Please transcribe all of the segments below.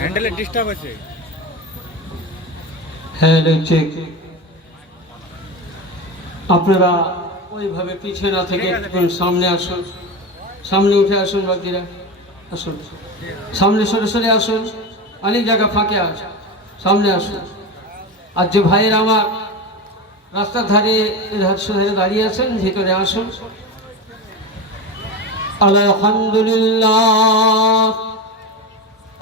হ্যান্ডেলে ডিস্টার্ব আছে। Hello check. আপনারা ওইভাবে পিছিয়ে না থেকে সামনে আসুন, সামনে উঠে আসুন, বাকিরা আসুন, সামনে সরে সরে আসুন, অনেক জায়গা ফাঁকে আসুন, সামনে আসুন। আর যে ভাইয়ের আমার রাস্তার ধারে ধারে দাঁড়িয়ে আছেন, ভিতরে আসুন। আলহামদুলিল্লাহ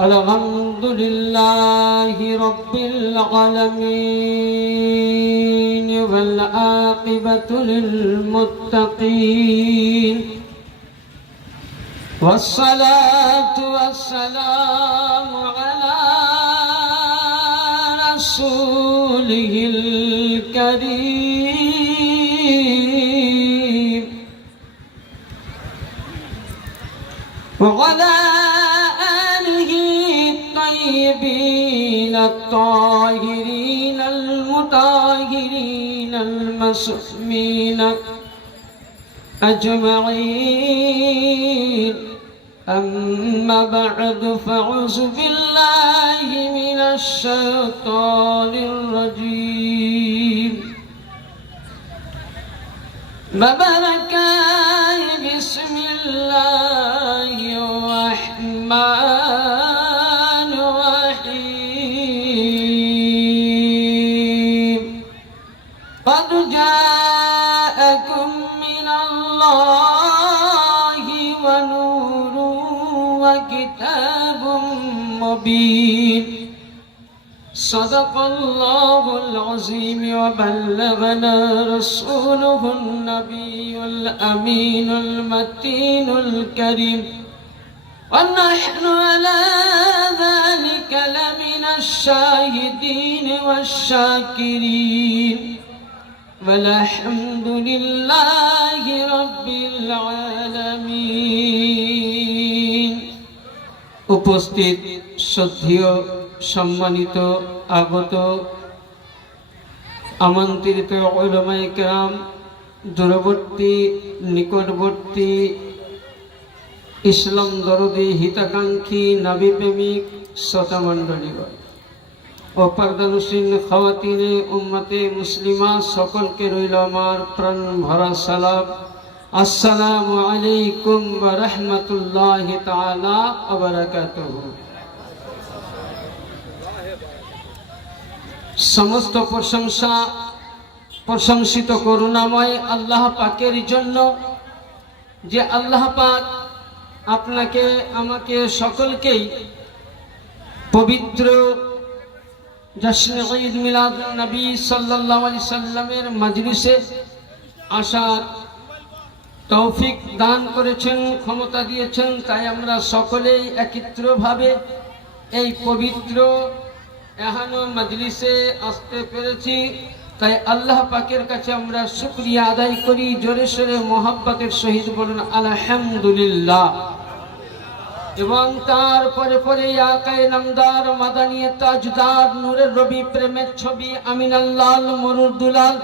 আলহামদুলিল্লাহি রাব্বিল আলামিন ওয়াল আকিবাতু লিল মুত্তাকিন والصلاة والسلام على رسوله الكريم وعلى آله الطيبين الطاهرين المطهرين المسلمين أجمعين. أما بعد فأعوذ بالله من الشيطان الرجيم. ببركاته بسم الله الرحمن الرحيم. قد جاءكم من الله ونور وكتاب مبين. صدق الله العظيم وبلغنا رسوله النبي الأمين المتين الكريم. ونحن على ذلك لمن الشاهدين والشاكرين. والحمد لله رب العالمين. উপস্থিত শ্রদ্ধেয় সম্মানিত আগত আমন্ত্রিত উলামায়ে কেরাম, দূরবর্তী নিকটবর্তী ইসলাম দরদি হিতাকাঙ্ক্ষী নবী প্রেমিক শ্রোতামণ্ডলীগণ ও পর্দানশীন খাওয়াতিনে উম্মতে মুসলিমা সকলকে রইল আমার প্রাণ ভরা সালাম। আসসালামু আলাইকুম ওয়া রাহমাতুল্লাহি তাআলা ওয়া বারাকাতুহু। সমস্ত প্রশংসা প্রশংসিত করুণাময় আল্লাহ পাকের জন্য, যে আল্লাহ পাক আপনাকে আমাকে সকলকেই পবিত্র জশ্নে ঈদ মিলাদ নবী সাল্লাল্লাহু আলাইহি সাল্লামের মজলিসে আসার তৌফিক দান করেছেন, ক্ষমতা দিয়েছেন। তাই আমরা সকলেই একত্রভাবে এই পবিত্র এহানো মজলিসে আসতে পেরেছি। তাই আল্লাহ পাকের কাছে আমরা শুকরিয়া আদায় করি। জোরে সোরে মোহাব্বতের সহিত বলুন আলহামদুলিল্লাহ। এবং তারপরে পরে আকায়ে নামদার মাদানী তাজদার নূরের রবি প্রেমের ছবি আমিনাল্লাল মরুর দুলাল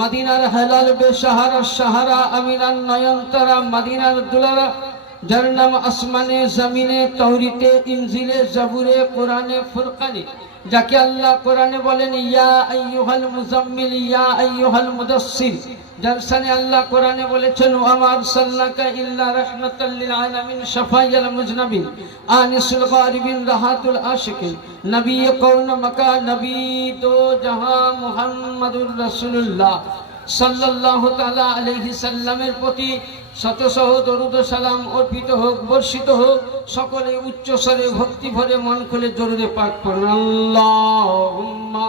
মদিনার হেলাল বেসাহারা সাহারা আমিনার নয়নতারা মদিনার দুলারা, যার নাম আসমানে জমিনে তৌরিতে ইনজিলে জাবুরে কোরআনে ফুরকানে, যাকে আল্লাহ কোরআনে বলেন ইয়া আইয়ুহাল মুজাম্মিল ইয়া আইয়ুহাল মুদাসসির, যার শানে আল্লাহ কোরআনে বলেছেন ওয়া মা আরসালনাকা ইল্লা রাহমাতাল লিল আলামিন শাফায়াল মুজনাবিন আনিসুল গারিবিন রাহাতুল আশিকিন নবী কওন মাকা নবী দো জাহান মুহাম্মাদুর রাসূলুল্লাহ সাল্লাল্লাহু তাআলা আলাইহি সাল্লামের প্রতি শত সহ দরুদ সালাম অর্পিত হোক, বর্ষিত হোক। সকলে উচ্চ স্বরে ভক্তি ভরে মন খুলে দরুদে পাক করুন আল্লাহুম্মা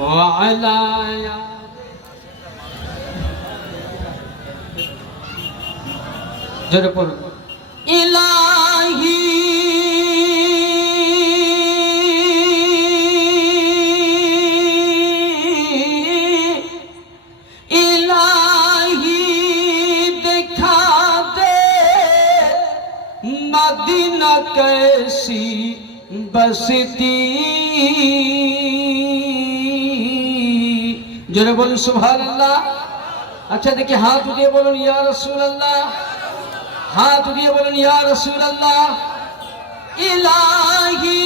ওয়া আলা জোরে পড়ুন ইলাহি मदीना कैसी बसती। जरा बोल सुभान अल्लाह। अच्छा देखिए, हाथ उठिए बोलून या रसूल अल्लाह, हाथ उठिए बोलून या रसूल अल्लाह। इलाही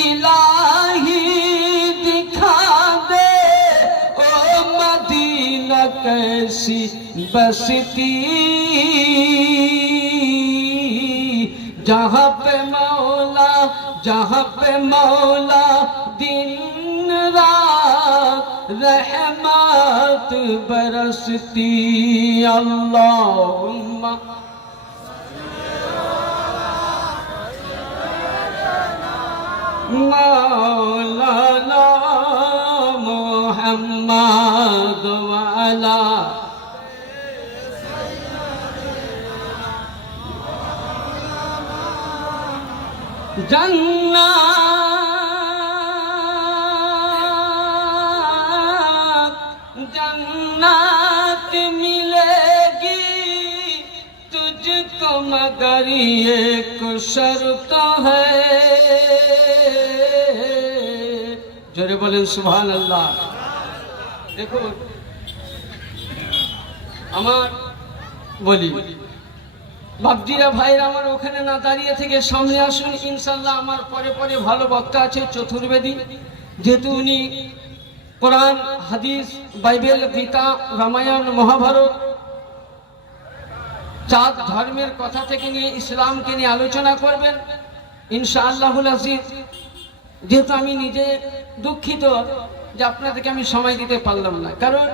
इलाही दिखा दे ओ मदीना कैसी बसती, जहाँ पे मौला, जहाँ पे मौला दिन रात रहमत बरसती। अल्लाहुम्मा मौलाना मुहम्मद वाला जन्नत, जन्नत मिलेगी तुझको मगर एक शर्त है। जोरे बोलें सुभान अल्लाह। देखो আমার বলি বাপজিরা ভাইরা, আমার ওখানে না দাঁড়িয়ে থেকে সামনে আসুন ইনশাল্লাহ। আমার পরে পরে ভালো বক্তা আছে চতুর্বেদী, যেহেতু উনি কোরআন হাদিস বাইবেল গীতা রামায়ণ মহাভারত চার ধর্মের কথা থেকে নিয়ে ইসলামকে নিয়ে আলোচনা করবেন ইনশাআল্লাহুল আজিজ। যেহেতু আমি নিজে দুঃখিত যে আপনাদেরকে আমি সময় দিতে পারলাম না, কারণ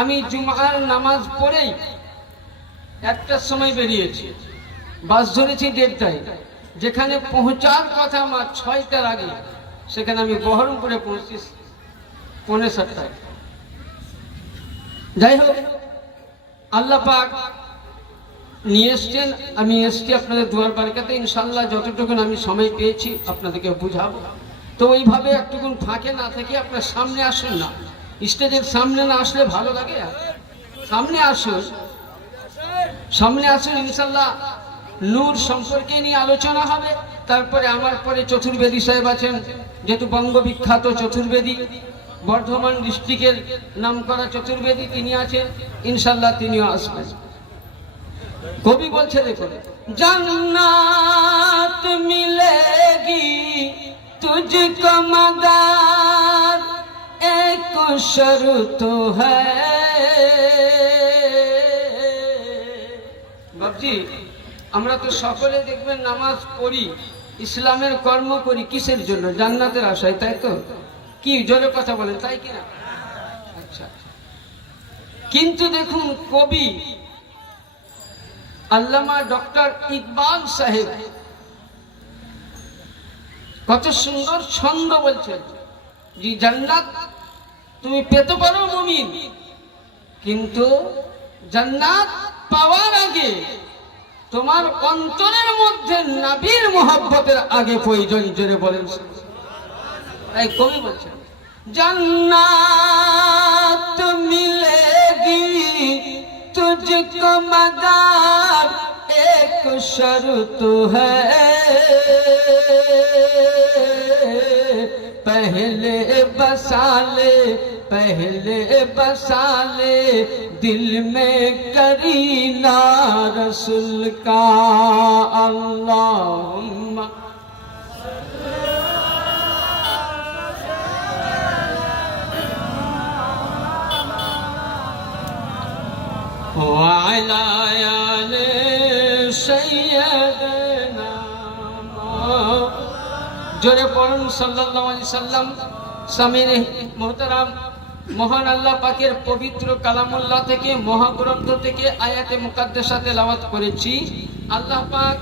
আমি জুমার নামাজ পড়েই একটার সময় বেরিয়েছি, বাস ধরেছি 1:30টায়, যেখানে পৌঁছার কথা আমার 6টার আগে, সেখানে আমি বহরমপুরে পৌঁছি 6:45। যাই হোক, আল্লাহ পাক নিয়ে এসছেন, আমি এসছি আপনাদের দুয়ার বারকাতে। ইনশাল্লাহ যতটুকু আমি সময় পেয়েছি আপনাদেরকে বুঝাবো। তো ওইভাবে একটুকুন ফাঁকে না থেকে আপনার সামনে আসুন না, স্টেজের সামনে না আসলে ভালো লাগে। সামনে আসুন, সামনে আসুন ইনশাল্লাহ। নূর সম্পর্কে নিয়ে আলোচনা হবে। তারপরে আমার পরে চতুর্বেদী সাহেব আছেন, যেহেতু বঙ্গবিখ্যাত চতুর্বেদী, বর্ধমান ডিস্ট্রিক্টের নামকরা চতুর্বেদী তিনি আছেন, ইনশাল্লাহ তিনিও আসবেন। কবি বলছে দেখুন, জান্নাত মিলেগি तुझको मगर एक शर्त है। বাবজি, আমরা তো সকলে দেখবেন নামাজ পড়ি, ইসলামের কর্ম করি কিসের জন্য? জান্নাতের আশায়, তাই তো? কি জোরে কথা বলেন, তাই কিনা? আচ্ছা, কিন্তু দেখুন কবি আল্লামা ডক্টর ইকবাল সাহেব কত সুন্দর ছন্দ বলছেন যে জান্নাত তুমি পেতে পারো মুমিন, কিন্তু জান্নাত পাওয়ার আগে তোমার অন্তরের মধ্যে নবীর মোহাব্বতের আগে প্রয়োজন। জোরে বলেন। তাই কবি বলছেন, জান্নাত মিলেগি तुझको मगर एक शर्त है, पहले बसा ले, पहले बसा ले दिल में करीना रसूल का। अल्लाहुम्मा وعلى آل سيدنا জোরে পড়ুন সাল্লাল্লাহু আলাইহি সাল্লাম। সামিনে মুহতারাম, মহান আল্লাহ পাকের পবিত্র কালামুল্লাহ থেকে, মহাগ্রন্থ থেকে আয়াতে মুকাদ্দাসা তেলাওয়াত করেছি। আল্লাহ পাক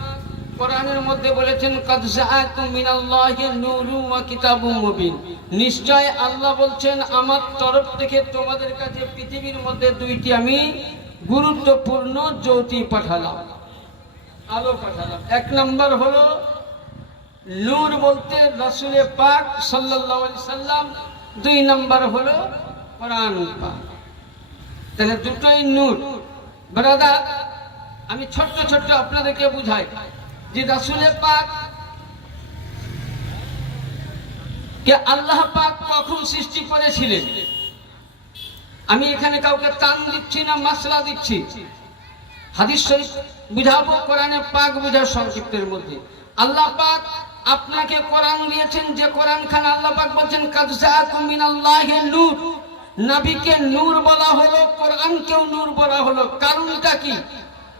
কোরআনের মধ্যে বলেছেন, কাদ জাআকুম মিনাল্লাহি নূরুন ওয়া কিতাবুম মুবিন। নিশ্চয় আল্লাহ বলছেন, আমার তরফ থেকে তোমাদের কাছে পৃথিবীর মধ্যে দুইটি আমি গুরুত্বপূর্ণ জ্যোতি পাঠালাম, আলো পাঠালাম। এক নম্বর হলো নূর, বলতে রাসূলে পাক সাল্লাল্লাহু আলাইহি সাল্লাম। দুই নম্বর হলো কোরআন পাক। তাহলে দুটোই নূর। ব্রাদার, আমি ছোট্ট ছোট্ট আপনাদেরকে বুঝাই যে রাসূলে পাক কে আল্লাহ পাক কখন সৃষ্টি করেছিলেন। আমি এখানে কাউকে টান দিচ্ছি না, মাসলা দিচ্ছি, হাদিস শরীফ বুঝাবো, কোরআনে পাক বুঝার সংক্ষিপ্তের মধ্যে। আল্লাহ পাক আপনাকে কোরআন দিয়েছেন, যে কোরআন খান আল্লাহ পাক বলছেন কাদ জাআকুম মিনাল্লাহি নূর। নবীকে নূর বলা হলো, কোরআনকেও নূর বলা হলো, কারণটা কি?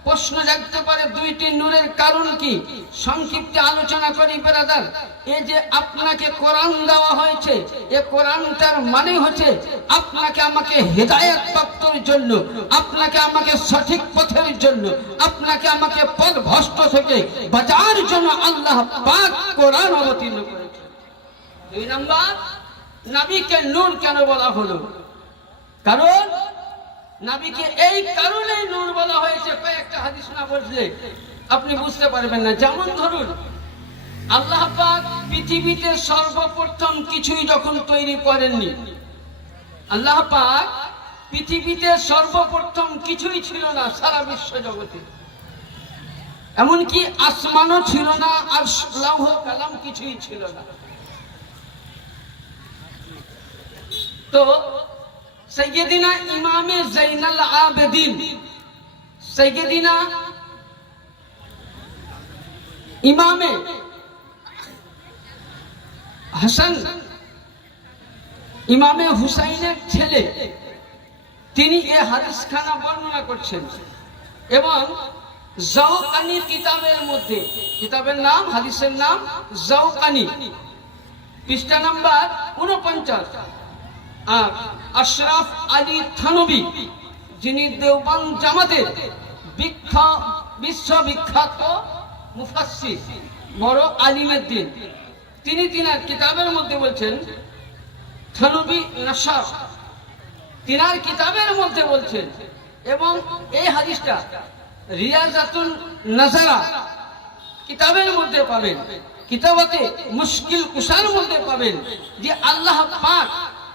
প্রশ্ন জাগতে পারে দুইটি নূরের কারণ কি? সংক্ষিপ্তে আলোচনা করি ব্রাদার। এই যে আপনাকে কোরআন দেওয়া হয়েছে, এই কোরআনটার মানে হচ্ছে আপনাকে আমাকে হেদায়েত প্রাপ্তির জন্য, আপনাকে আমাকে সঠিক পথের জন্য, আপনাকে আমাকে পথভ্রষ্ট থেকে বাঁচার জন্য আল্লাহ পাক কোরআন অবতীর্ণ করেছেন। দুই নাম্বার, নবীকে নূর কেন বলা হলো? কারণ নবীকে এই কারণেই নূর বলা হয়েছে। কয়েকটা হাদিস না বুঝলে আপনি বুঝতে পারবেন না। যেমন ধরুন, আল্লাহ পাক পৃথিবীতে সর্বপ্রথম কিছুই যখন তৈরি করেননি, আল্লাহ পাক পৃথিবীতে সর্বপ্রথম কিছুই ছিল না সারা বিশ্ব জগতে, এমনকি আসমানও ছিল না, আর লৌহ কলম কিছুই ছিল না। তো সৈয়দিনা ইমামে জাইনাল আবেদিন, সৈয়দিনা ইমামে হাসান, ইমামে হুসাইনের ছেলে, তিনি এই হাদিসখানা বর্ণনা করছেন। এবং জাওকানি কিতাবের মধ্যে, কিতাবের নাম, হাদিসের নাম জাওকানি, পৃষ্ঠা নাম্বার 49। আর আশরাফ আলী থানভী, যিনি দেওবন্দ জামাতের বিশ্ববিখ্যাত মুফাসসির, বড় আলিমের দিন, তিনি তিনার কিতাবের মধ্যে বলছেন, থানভী নাশার তিনার কিতাবের মধ্যে বলছেন। এবং এই হাদিসটা রিয়াজাতুন নাজারা কিতাবের মধ্যে পাবেন, কিতাবাতে মুশকিল কুশার মধ্যে পাবেন, যে আল্লাহ পাক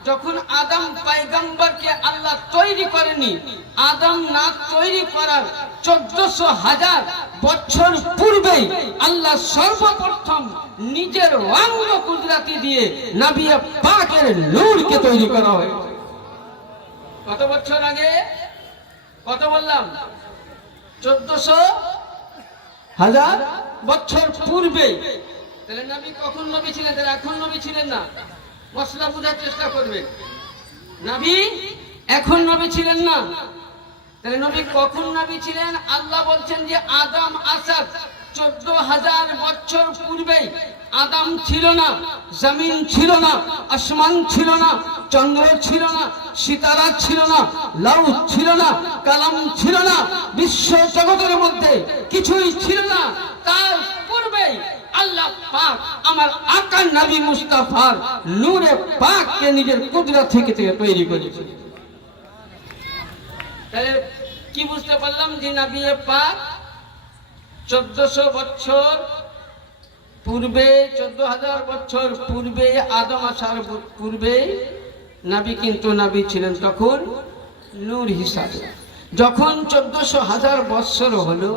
যখন আদম পয়গম্বরকে আল্লাহ তৈরি করেনি, আদম না তৈরি করার 1400,000 বছর পূর্বেই আল্লাহ সর্বপ্রথম নিজের অঙ্গ কুদরতি দিয়ে নবী পাকের নূরকে তৈরি করা হয়েছে। কত বছর আগে? কত বললাম? 1400,000 বছর পূর্বে। তাহলে নবী কখন নবী ছিলেন? তাহলে এখন নবী ছিলেন না। মশলা বোঝার চেষ্টা করবেন। নবী এখন নবী ছিলেন না। তাহলে নবী কখন নবী ছিলেন? আল্লাহ বলছেন যে আদম আসাদ 14,000 বছর পূর্বে আদম ছিল না, জমিন ছিল না, আসমান ছিল না, চন্দ্র ছিল না, সিতারা ছিল না, লৌহ ছিল না, কলম ছিল না, বিশ্ব জগতের মধ্যে কিছুই ছিল না। তার পূর্বে আল্লাহ পাক আমার আকা নবী মুস্তাফার নূরে পাককে নিজের কুদরত থেকে তৈরি করেছে। তাহলে কি বুঝতে পারলাম? যে নবী পাক 1400 বছর পূর্বে, 14,000 বছর পূর্বে, আদম আসার পূর্বে নবী কিন্তু নবী ছিলেন তখন নূর হিসাবে। যখন 1400,000 বছর হলো,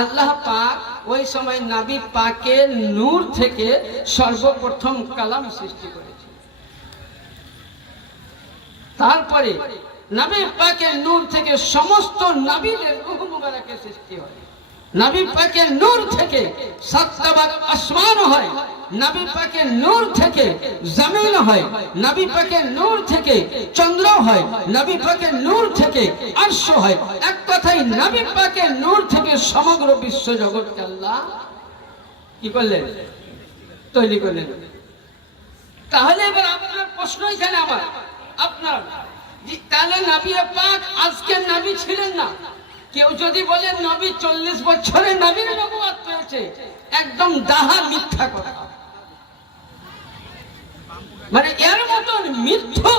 আল্লাহ পাক ওই সময় নবী পাকের নূর থেকে সর্বপ্রথম কালাম সৃষ্টি করেছে। তারপরে নবী পাকের নূর থেকে সমস্ত নবীদের রূহ মুবারকের সৃষ্টি হয়। নবী পাকের নূর থেকে 7টা ভাগ আসমান হয়, নবী পাকের নূর থেকে জমিন হয়, নবী পাকের নূর থেকে চন্দ্র হয়, নবী পাকের নূর থেকে আরশ হয়। এক কথায় নবী পাকের নূর থেকে সমগ্র বিশ্ব জগৎকে আল্লাহ কি করলেন? তৈরি করলেন। তাহলে এবার আপনার প্রশ্ন এখানে আমার, আপনার, তাহলে নবী পাক আজকে নবী ছিলেন না? কেউ যদি বলে নবী 40 বছরে নবীর নবুয়ত পেয়েছে, একদম ডাহা মিথ্যা কথা। মানে এর মতন মিথ্যা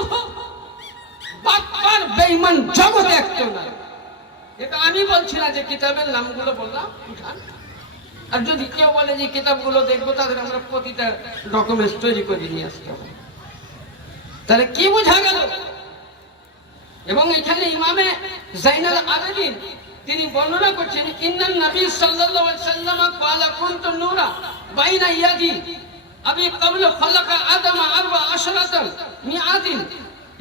বাটপার বেঈমান জগতে একটা না। এটা আমি বলছি না, যে কিতাবের নামগুলো বললাম উঠান। আর যদি কেউ বলে যে কিতাবগুলো দেখবো, তাদের আমরা প্রতিটা ডকুমেন্টস তৈরি করে নিয়ে আসতে হবে। তাহলে কি বোঝা গেল? এবং এখানে ইমামে জাইনাল আবেদিন তিনি বর্ণনা করছেন, ইন্নান নবী সাল্লাল্লাহু আলাইহি ওয়াসাল্লাম ক্বালা কুনতু নূরা বাইনা ইয়াদি আবি ক্বাবলা খালাকা আদম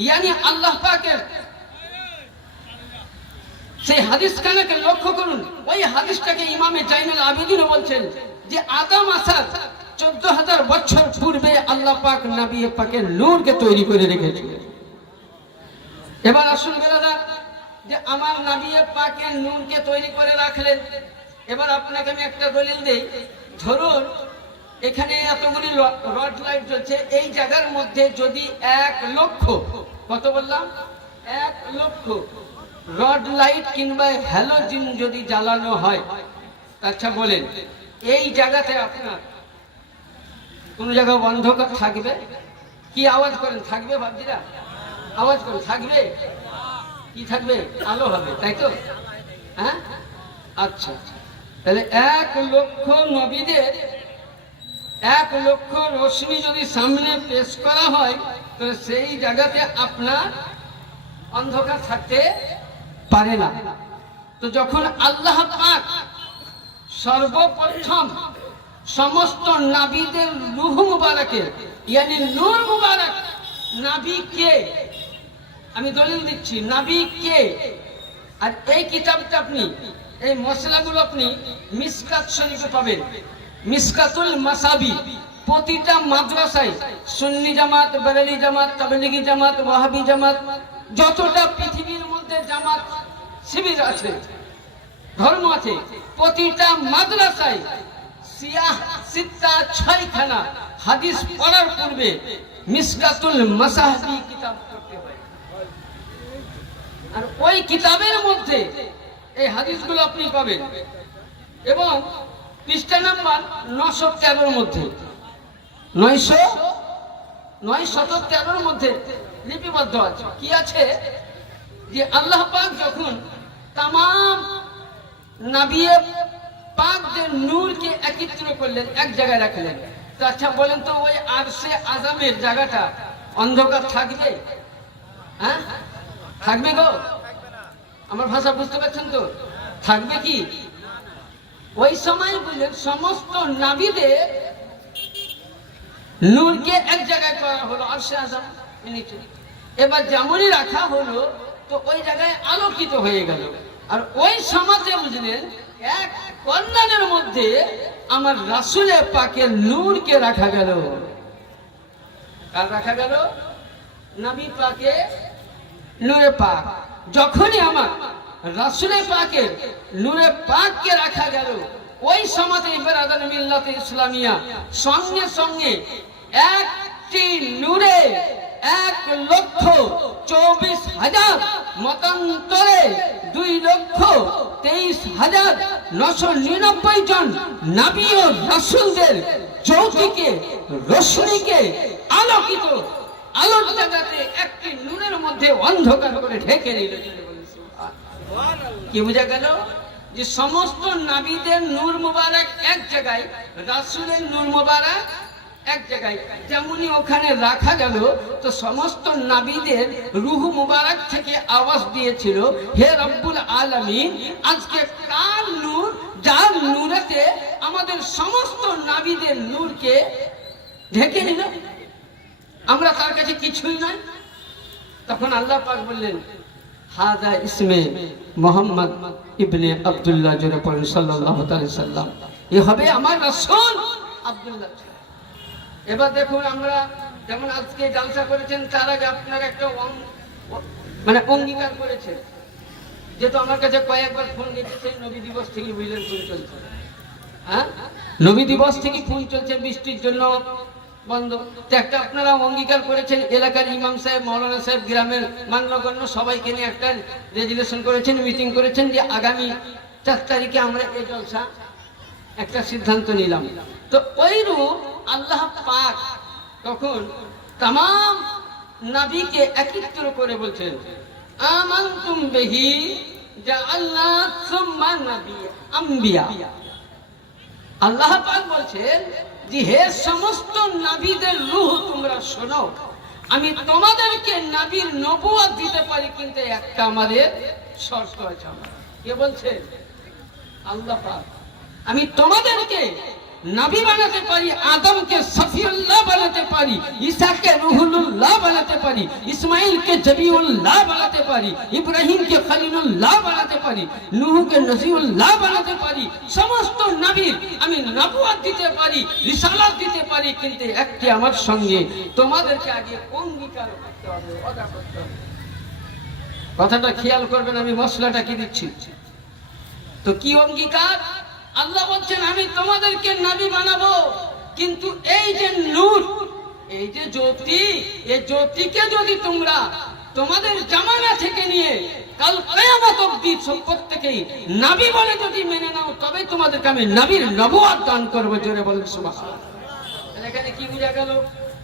ইয়ানি আল্লাহ পাকের সেই হাদিস খানাকে লক্ষ্য করুন। ওই হাদিসটাকে ইমামে জাইনুল আবেদিন বলছেন যে আদম আসার 14,000 বছর পূর্বে আল্লাহ পাক নবী পাকের নূরকে তৈরি করে রেখেছিলেন। এবার আসুন বেরাদার, যে আমার নবী পাকের নূরকে তৈরি করে রাখলেন। এবার আপনাকে আমি একটা দলিল দেই। ধরুন এখানে এতগুলি রড লাইট জ্বলছে, এই জায়গার মধ্যে যদি 1 লক্ষ, কত বললাম, 1 লক্ষ রড লাইট কিংবা হ্যালোজিন যদি জ্বালানো হয়, আচ্ছা বলেন এই জায়গাতে আপনার কোন জায়গায় অন্ধকার থাকবে? কি আওয়াজ করেন, থাকবে বাবজিরা? আওয়াজ করেন, থাকবে? কি থাকবে? আলো হবে, তাই তো? হ্যাঁ, আচ্ছা। তাহলে 1 লক্ষ নবীদের 1 লক্ষ রশ্মি যদি সামনে পেশ করা হয়, তো সেই জায়গাতে আপনার অন্ধকার থাকতে পারে না। তো যখন আল্লাহ পাক সর্বপ্রথম সমস্ত নবীদের রূহ মুবারকের ইয়ানি নূর মুবারক, নবী কে? আমি দলিল দিচ্ছি, নবী কে? আর এই কিতাবটা আপনি, এই মশলাগুলো আপনি মিসকাত শরীফে পাবেন, মিসকাতুল মাসাবি। প্রতিটা মাদ্রাসায় সুন্নি জামাত, বেরেলি জামাত, তাবলিগি জামাত, ওয়াহাবি জামাত, যতটা পৃথিবীর মধ্যে জামাত শিবির আছে, ধর্ম আছে, প্রতিটা মাদ্রাসায় সিয়াহ সিত্তা 6খানা হাদিস পড়ার পূর্বে মিসকাতুল মাসাবি কিতাব পড়তে হয়। আর ওই কিতাবের মধ্যে এই হাদিসগুলো আপনি পাবেন। এবং পৃষ্ঠা নাম্বার 913 মধ্যে 913 মধ্যে লিপিবদ্ধ আছে। কি আছে? যে আল্লাহ পাক যখন তামাম নবী পাকদের নূরকে একত্র করলেন, এক জায়গায় রাখলেন, তো আচ্ছা বলেন তো ওই আরশে আজমের জায়গাটা অন্ধকার থাকবে? হ্যাঁ, থাকবে গো? আমার ভাষা বুঝতে পারছেন তো? থাকবে কি? ওই সময় বুঝলেন সমস্ত নবীদের নূরকে এক জায়গায় করা হলো, আরশে আজম নিচে। এবার যেমনই রাখা হলো, তো ওই জায়গায় আলোকিত হয়ে গেল। আর ওই সমাজে বুঝলেন এক কর্নারের মধ্যে আমার রাসূলে পাকের নূরকে রাখা গেল। কার রাখা গেল? নবী পাকে নূরে পাক। যখনই আমার রাসূলে পাকের নূরে পাককে রাখা গেল, ওই সমাজে বেরাদার মিল্লাতে ইসলামিয়া সঙ্গে সঙ্গে একটি নূরে 1,24,000 মতান্তরে 2,23,999 জন নবী ও রাসূলদের জ্যোতিকে, রশ্মিকে আলোকিত আলোর জায়গাতে একটি নূরের মধ্যে অন্ধকার করে ঢেকে নিল। কি বোঝা গেল? যে সমস্ত নবীদের নূর মুবারক এক জায়গায়, রাসূলের নূর মুবারক এক জায়গায়। যেমনই ওখানে রাখা গেল, তো সমস্ত নবীদের রূহ মুবারক থেকে আওয়াজ দিয়েছিল, হে রব্বুল আলামিন, আজকে কার নূর, যার নূরেতে আমাদের সমস্ত নবীদের নূরকে ঢেকে নিল, আমরা তার কাছে কিছুই নাই। তখন আল্লাহ পাক বললেন, হাদা ইসমে মুহাম্মদ ইবনে আব্দুল্লাহ জোরে পড়েন সাল্লাল্লাহু আলাইহি সাল্লাম, এ হবে আমার রাসূল আব্দুল্লাহ। এবার দেখুন, আমরা যেমন আজকে জালসা করেছেন, তার আগে আপনারা একটা মানে অঙ্গীকার করেছেন। যেহেতু আমার কাছে কয়েকবার ফোন দিচ্ছে, নবী দিবস থেকে বুঝলেন ফোন চলছে, হ্যাঁ নবী দিবস থেকে ফোন চলছে, বৃষ্টির জন্য বন্ধ। তো একটা আপনারা অঙ্গীকার করেছেন, এলাকার ইমাম সাহেব, মৌলানা সাহেব, গ্রামের মান্যগণ্য সবাইকে নিয়ে একটা রেজুলেশন করেছেন, মিটিং করেছেন, যে আগামী 4 তারিখে আমরা এই জলসা একটা সিদ্ধান্ত নিলাম। তো ওইরূপ আল্লাহ পাক তখন तमाम নবীকে একত্র করে বলছেন, আমানতুম বিহি জাআলনা সুম্মা নাবিয়্যা আম্বিয়া। আল্লাহ পাক বলছেন যে হে সমস্ত নবীদের রূহ তোমরা শোনো, আমি তোমাদেরকে নবীর নবুয়ত দিতে পারি, কিন্তু একটা আমাদের শর্ত আছে। কে বলছে? আল্লাহ পাক। আমি তোমাদেরকে নবী বানাতে পারি, আদমকে সফিউল্লাহ বানাতে পারি, ঈসাকে রুহুল্লাহ বানাতে পারি, ইসমাইলকে জবিউল্লাহ বানাতে পারি, ইব্রাহিমকে খলিলুল্লাহ বানাতে পারি, নূহকে নজিউল্লাহ বানাতে পারি। সমস্ত নবীর আমি নবুয়ত দিতে পারি, রিসালাত দিতে পারি, কিন্তু একটি আমার সঙ্গে তোমাদেরকে আগে অঙ্গীকার করতে হবে, ওয়াদা করতে হবে। কথাটা খেয়াল করবেন, আমি মশলাটা কি দিচ্ছি। তো কি অঙ্গীকার? আল্লাহ বলছেন আমি তোমাদেরকে নবী বানাবো, কিন্তু এই যে নূর, এই যে জ্যোতি, এই জ্যোতিকে যদি তোমরা তোমাদের জামানা থেকে নিয়ে কাল কিয়ামত অবধি প্রত্যেকেই নবী বলে যদি মেনে নাও, তবে তোমাদেরকে আমি নবীর নবুয়ত দান করব। জোরে বলেন সুবহানাল্লাহ। এখানে কি বুঝা গেল?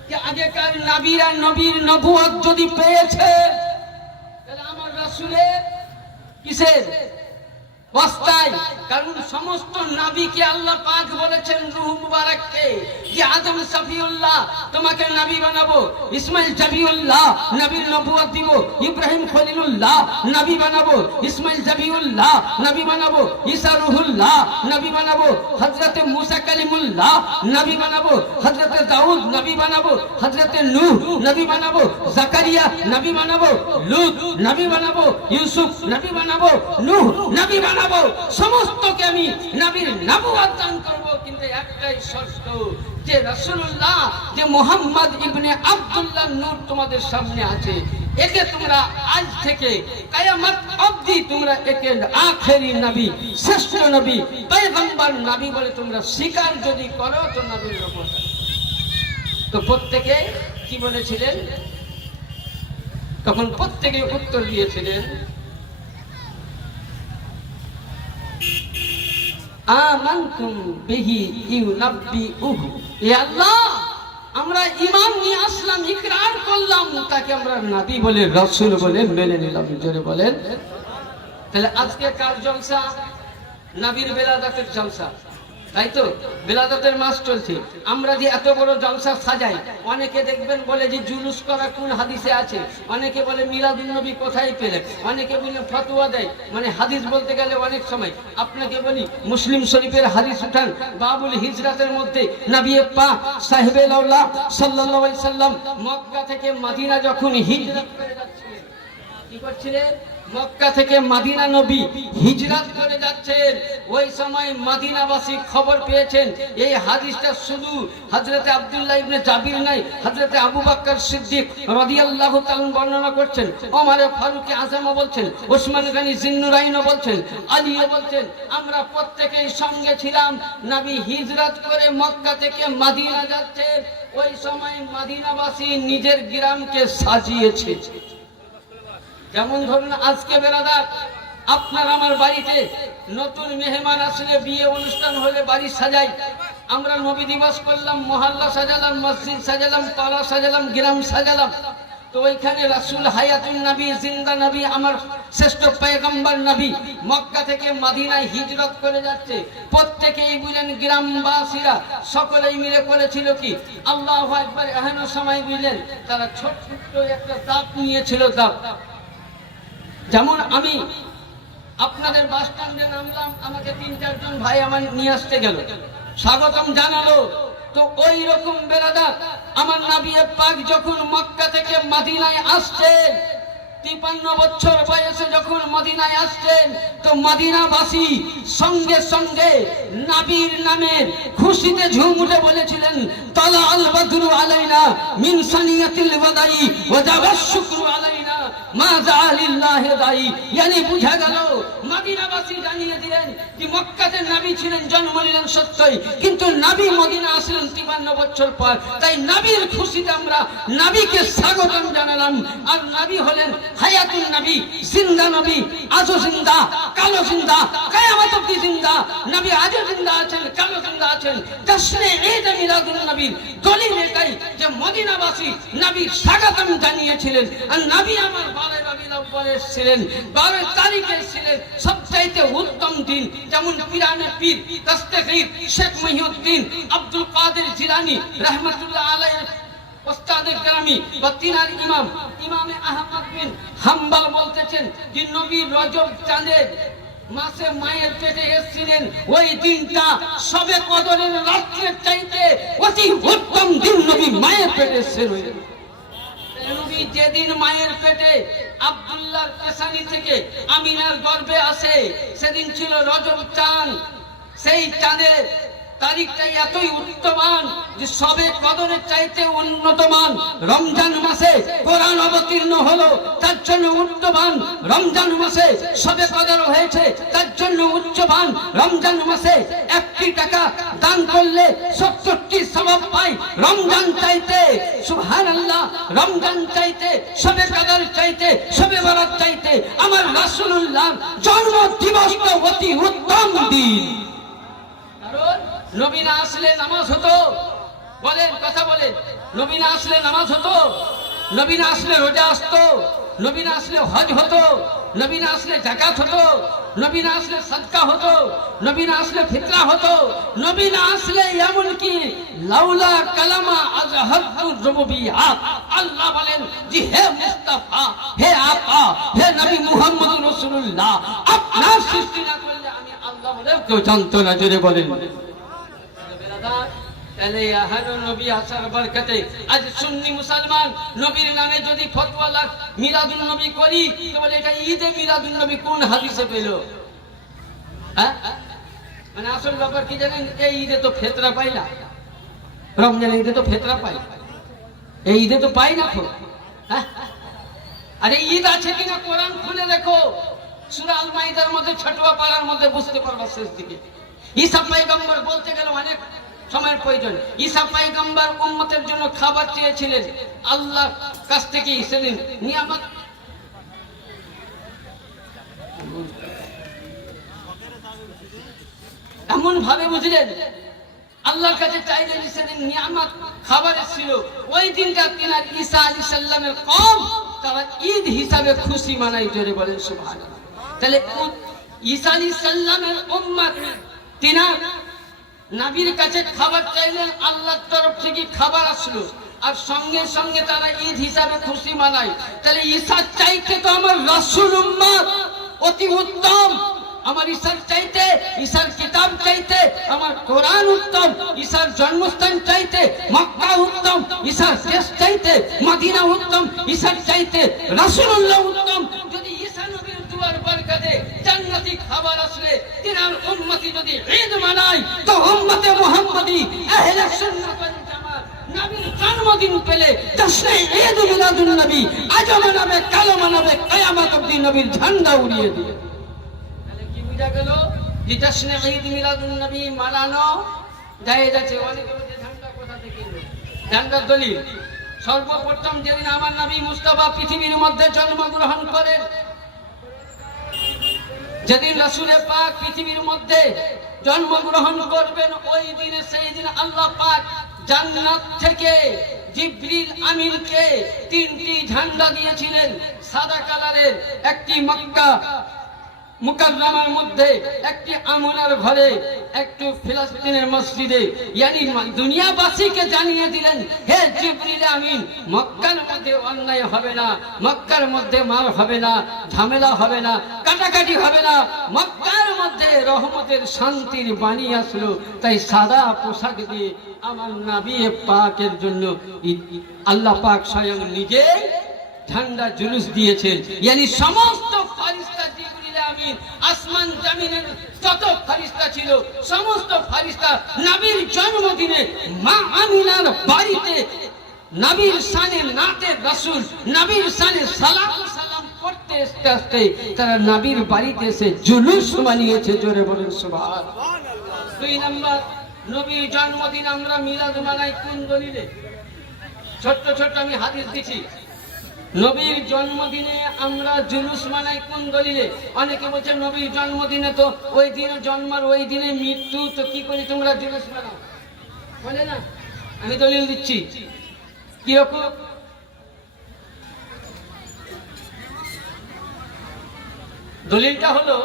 যে আগেকার নবীরা নবীর নবুয়ত যদি পেয়েছে, তাহলে আমার রাসূলের কিসের বস্তায়? কারণ সমস্ত নবীকে আল্লাহ পাক বলেছেন রূহ মুবারককে যে আদম সফিউল্লাহ তোমাকে নবী বানাবো, ইসমাইল জবিউল্লাহ নবীর নবুয়ত দিব, ইব্রাহিম খলিলুল্লাহ নবী বানাবো, ইসমাইল জবিউল্লাহ নবী বানাবো, ঈসা রূহুল্লাহ নবী বানাবো, হযরতে মুসা কালিমুল্লাহ নবী বানাবো, হযরতে দাউদ নবী বানাবো, হযরতে নূহ নবী বানাবো, জাকারিয়া নবী বানাবো, লূত নবী বানাবো, ইউসুফ নবী বানাবো, নূহ নবী বানাবো। সমস্তকে আমি নবীর নবুয়ত দান করব, কিন্তু একটাই শর্ত, যে রাসূলুল্লাহ যে মুহাম্মদ ইবনে আব্দুল্লাহ নূর তোমাদের সামনে আছে, একে তোমরা আজ থেকে কিয়ামত অবধি তোমরা একে আখেরি নবী, শ্রেষ্ঠ নবী, পয়গম্বর নবী বলে তোমরা স্বীকার যদি করো, তো নবীর নবুয়ত। তো প্রত্যেকে কি বলেছিলেন? তখন প্রত্যেকে উত্তর দিয়েছিলেন আমানতুম বিহি ইউনাব্বিউহু, হে আল্লাহ আমরা ঈমান নিয়ে আসলাম, ইকরার করলাম, তাকে আমরা নবী বলে রাসূল বলে মেনে নিলাম। জোরে বলেন। তাহলে আজকে কার জলসা? নবীর বেলাদাতের জলসা, তাই তো? বেলাদাতের মাস চলছে। আমরা যে এত বড় জলসা সাজাই, অনেকে দেখবেন বলে যে জুলুস করা কোন হাদিসে আছে, অনেকে বলে মিলাদুন নবী কোথায় পেলে, অনেকে বলে ফতোয়া দেয়, মানে হাদিস বলতে গেলে অনেক সময় আপনাকে বলি মুসলিম শরীফের হাদিস উঠান, বাবুল হিজরাতের মধ্যে নবী পাক সাহেবে আল্লাহ সাল্লাল্লাহু আলাইহি সাল্লাম মক্কা থেকে মদিনা যখন হিজরত করে যাচ্ছিলেন, কি করছিলেন? মক্কা থেকে মদিনা নবী হিজরত করে যাচ্ছেন। ওই সময় মদিনাবাসী খবর পেয়েছেন। এই হাদিসটা শুধু হযরতে আব্দুল্লাহ ইবনে জাবির নাই, হযরতে আবু বকর সিদ্দিক রাদিয়াল্লাহু তাআলা বর্ণনা করছেন, ওমর ফারুক আযম বলছেন, ওসমান গনি জিন্নুরাইন বলছেন, আলীও বলছেন, আমরা প্রত্যেকেই সঙ্গে ছিলাম। নবী হিজরত করে মক্কা থেকে মদিনা যাচ্ছেন। ওই সময় মদিনাবাসী নিজের গ্রামকে সাজিয়েছে। যেমন ধরুন আজকে বেরাদার আপনার আমার বাড়িতে নতুন মেহমান আসলে, বিয়ে অনুষ্ঠান হলে বাড়ি সাজাই। আমরা নবী দিবস করলাম, মহল্লা সাজালাম, মসজিদ সাজালাম, পাড়া সাজালাম, গ্রাম সাজালাম। তো ওইখানে রাসূল হায়াতুন নবী, জিন্দা নবী, আমার শ্রেষ্ঠ পয়গম্বর নবী মক্কা থেকে মদিনায় হিজরত করে যাচ্ছে। প্রত্যেকেই বুঝলেন, গ্রামবাসীরা সকলেই মিলে করেছিল কি আল্লাহু আকবার। এহেন সময় বুঝলেন তারা ছোট্ট একটা দাপ নিয়েছিল। দাপ যেমন আমি আপনাদের বাস স্ট্যান্ডে নামলাম, আমাকে ৩-৪ জন ভাই আমার নিয়ে আসতে গেল, স্বাগতম জানালো। তো ওই রকম বেরাদার আমার নবী পাক যখন মক্কা থেকে মদিনায় আসছেন, 53 বছর বয়সে যখন মদিনায় আসছেন, তো মদিনাবাসী সঙ্গে সঙ্গে নবীর নামে খুশিতে ঝুম উঠে বলেছিলেন, তালা আল বদরু আলাইনা মিন সানিয়াতিল ওয়াদাই ওয়াজাবাশ শুকরু আলাইনা মা জাআলিল্লাহি দাই। yani বুঝা গেল মদিনাবাসী জানিয়ে দিলেন যে মক্কাতে নবী ছিলেন, জন্ম নিলেন সত্যই, কিন্তু নবী মদিনা আসলেন 53 বছর পর। তাই নবীর খুশিতে আমরা নবীকে স্বাগতম জানালাম। আর নবী হলেন হায়াতুন নবী, জিন্দা নবী, আজও জিন্দা, কালো জিন্দা, কিয়ামত অবধি জিন্দা। নবী আজও জিন্দা আছেন, কালো জিন্দা আছেন। জশ্নে ঈদ মিলাদুন নবীর দলিল এটাই যে মদিনাবাসী নবীর স্বাগতম জানিয়েছিলেন। আর নবী আমার 12 রবিউল আউয়াল ছিলেন, 12 তারিখে ছিলেন সবচাইতে উত্তম দিন। যেমন পীরানে পীর দস্তগীর শেখ মহিউদ্দিন আব্দুল কাদের জিলানী রাহমাতুল্লাহ আলাইহি ওস্তাদ গ্রামী বা তিনার ইমাম ইমামে আহমদ বিন হাম্বল বলতেছেন যে নবী রজব চাঁদের মাসে মায়ের পেটে এসেছিলেন, ওই দিনটা সবে কদরের রাত্রের চাইতে অতি উত্তম দিন নবী মায়ের পেটে এসেছিলেন। নবী যেদিন মায়ের পেটে আব্দুল্লাহর পেশানি থেকে আমিনার গর্ভে আসে, সেদিন ছিল রজব চাঁদ। সেই চাঁদের তারিখটা এতই উত্তমান যে সবে কদরের চাইতে উন্নতমান। রমজান মাসে কোরআন অবতীর্ণ হলো, তার জন্য উচ্চমান। রমজান মাসে সবে কদর হয়েছে, তার জন্য উচ্চমান। রমজান মাসে 1 টাকা দান করলে 70টি সওয়াব পাই। রমজান চাইতে সুবহানাল্লাহ, রমজান চাইতে, সবে কদর চাইতে, সবে বরাত চাইতে আমার রাসূলুল্লাহ জন্ম দিবস অতি উত্তম দিন। কারণ নবী না আসলে নামাজ হতো, বলেন কথা বলেন, নবী না আসলে নামাজ হতো, নবী না আসলে রোজা আসতো, নবী না আসলে হজ হতো, নবী না আসলে যাকাত হতো, নবী না আসলে সাদকা হতো, নবী না আসলে ফিতরা হতো, নবী না আসলে এমন কি লাউলা কালামা আজহারতুর রুবুবিয়াত। আল্লাহ বলেন যে হে মুস্তাফা, হে আকা, হে নবী মুহাম্মদুর রাসূলুল্লাহ, আপনার সৃষ্টি না করলে আমি আল্লাহ বলে কেউ জানতো না। জোরে বলেন। তাহলে নবী আসার বরকতে আজ সুন্নি মুসলমান নবীর নামে যদি ফতোয়া লাগ মিলাদুন নবী করি, তো বলে এটা ঈদে মিলাদুন নবী কোন হাদিসে পেল? হ্যাঁ, মানে আসল ব্যাপার কি জানেন, এই ঈদে তো ফিতরা পাই না, রমজানের ঈদে তো ফিতরা পাই, এই ঈদে তো পাই না। হ্যাঁ, আরে ঈদ আছে কিনা কোরআন খুলে দেখো, সূরা আল মাইদার মধ্যে ছটুয়া পারার মধ্যে বুঝতে পারবা শেষ দিকে। ঈসা পয়গম্বর বলতে গেল অনেক সময়ের প্রয়োজন। ঈসা পয়গম্বর উম্মতের জন্য খাবার চেয়েছিলেন আল্লাহর কাছ থেকে, সেদিন নিয়ামত এমন ভাবে বুঝলেন আল্লাহর কাছে চাইলেন, সেদিন নিয়ামত খাবার ছিল। ওই দিনটা তিনার ঈসা আলাইহিস সালামের কওম তারা ঈদ হিসাবে খুশি মানাই। জোরে বলেন সুবহানাল্লাহ। তাহলে ঈসা আলাইহিস সালামের উম্মত তিনার নবীর কাছে খাবার চাইলেন, আল্লাহর তরফ থেকে খাবার আসলো, আর সঙ্গে সঙ্গে তারা ঈদ হিসাবে খুশি মানায়। তাহলে ঈসার চাইতে তো আমার রাসূল উম্মত অতি উত্তম। আমার ঈসার চাইতে, ঈসার কিতাব চাইতে আমার কোরআন উত্তম। ঈসার জন্মস্থান চাইতে মক্কা উত্তম, ঈসার দেশ চাইতে মদিনা উত্তম, ঈসার চাইতে রাসূলুল্লাহ উত্তম। যদি ঈসা নবীর দুয়ার বরকতে জান্নাতি খাবার আসলে তিনার উম্মতি যদি ঈদ মানায়, তো উম্মতে মুহাম্মাদি আহলে সুন্নাত ওয়াল জামাত নবীর জন্মদিন পেলে জশ্নে ঈদ মিলাদুন নবী আজ মানাবে, কাল মানাবে, কিয়ামত অবধি নবীর ঝান্ডা উড়িয়ে দিবে। তাহলে কি বুঝা গেল যে জশ্নে ঈদ মিলাদুন নবী মানানো জায়েজ আছে। অনেকে বলে ঝান্ডা কোথা থেকে এলো? ঝান্ডার দলিল সর্বপ্রথম যেদিন আমার নবী মুস্তাফা পৃথিবীর মধ্যে জন্মগ্রহণ করেন, যেদিন রাসূলে পাক পৃথিবীর মধ্যে জন্মগ্রহণ করবেন, ওই দিনে সেই দিন আল্লাহ পাক জান্নাত থেকে জিবরিল আমিনকে 3টি ঝান্ডা দিয়েছিলেন সাদা কালারের। একটি মক্কা মুকাররমার মধ্যে, একটি আমনার ঘরে, একটি ফিলিস্তিনের মসজিদে। ইয়ানি দুনিয়াবাসীকে জানিয়ে দিলেন, হে জিবরিল আমিন, মক্কার মধ্যে অন্যায় হবে না, মক্কার মধ্যে মার হবে না, ঝামেলা হবে না, কাটাকাটি হবে না, মক্কার মধ্যে রহমতের শান্তির বাণী আসলো। তাই সাদা পোশাক দিয়ে আমার নবী পাকের জন্য আল্লাহ পাক স্বয়ং নিজে ঝান্ডা জুলুস দিয়েছেন। ইয়ানি সমস্ত ফেরেশতা জিবরিল আমিন, আসমান জমিনের যত ফেরেশতা ছিল সমস্ত ফেরেশতা নবীর জন্মদিনে মা আমিনার বাড়িতে নবীর শানে নাতে রাসূল, নবীর শানে সালাম করতে আসতে আসতে তারা নবীর বাড়িতে এসে জুলুস বানিয়েছে। জোরে বলেন সুবহানাল্লাহ। 2 নাম্বার, নবীর জন্মদিন আমরা মিলাদ মানাই কোন দলিলে? ছোট্ট ছোট্ট আমি হাদিস দিচ্ছি। নবীর জন্মদিনে আমরা জুলুস মানাই কোন দলিলে? অনেকে বলছে নবীর জন্মদিনে তো ওই দিনে জন্মার, ওই দিনে মৃত্যু, তো কি করে তোমরা জুলুস মানাও? বলে না, আমি দলিল দিচ্ছি। কিরকম? দলিলটা হলো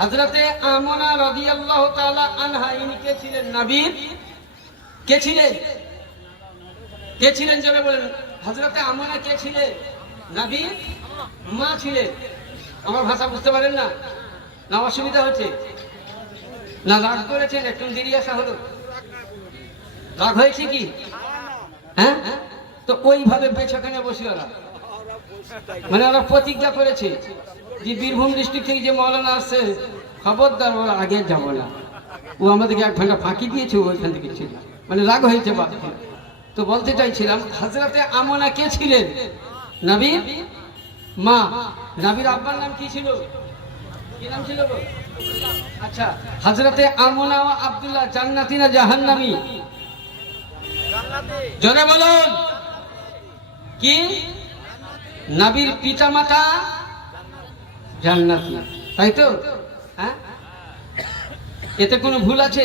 হযরতে আমনা রাদিয়াল্লাহু তাআলা আনহা, ইনি কে ছিলেন? নবীর কে ছিলেন? কে ছিলেন জোরে বলেন। হযরতে আমনা কে ছিলেন? নবীর মা ছিলেন। আমার ভাষা বুঝতে পারেন না? না অসুবিধা হচ্ছে না? রাগ করেছেন? একটু দেরি আসা হলো, রাগ হয়েছে কি? হ্যাঁ, তো ওইভাবে বেছাখানে বসে ওরা, মানে ওরা প্রতিজ্ঞা করেছে যে বীরভূম ডিস্ট্রিক্ট থেকে যে মৌলানা আসছে খবরদার ওরা আগে যাব না, ও আমাদেরকে 1 ঘন্টা ফাঁকি দিয়েছে, ওইখান থেকে ছিল, মানে রাগ হয়েছে বাদ। তো বলতে চাইছিলাম, হযরতে আমনা কে ছিলেন? নবীর মা। নবীর আব্বার নাম কি ছিল? কি নাম ছিল গো? আচ্ছা, হযরতে আমনা ও আব্দুল্লাহ জান্নাতি না জাহান্নামী? জোরে বলুন। কি? নবীর পিতামাতা জান্নাতি, তাই তো? হ্যাঁ, এতে কোনো ভুল আছে?